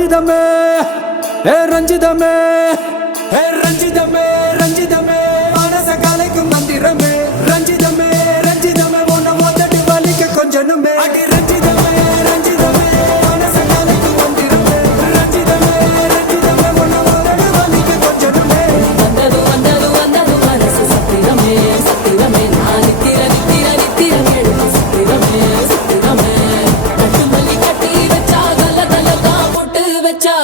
ரஞ்சிதமே ரஞ்சிதமே ரஞ்சிதமே ரஞ்சிதமே மனச கலைக்கும் மந்திரமே ரஞ்சிதமே ரஞ்சிதமே உன்னை மொத்தடி வலிக்க கொஞ்சனுமே அடி ரஞ்சிதமே ரஞ்சிதமே மனச கலைக்கும் மந்திரமே ரஞ்சிதமே ரஞ்சிதமே உன்னை மொத்தடி வலிக்க கொஞ்சனுமே வந்தது வந்தது வந்தது மனசு சத்திரமே சத்திரமே நான் நித்திர நித்திர நித்திரம் எழுது சத்திரமே சத்திரமே கட்டு மல்லி கட்டி வச்சா கல்ல கல்ல போட்டு வச்சா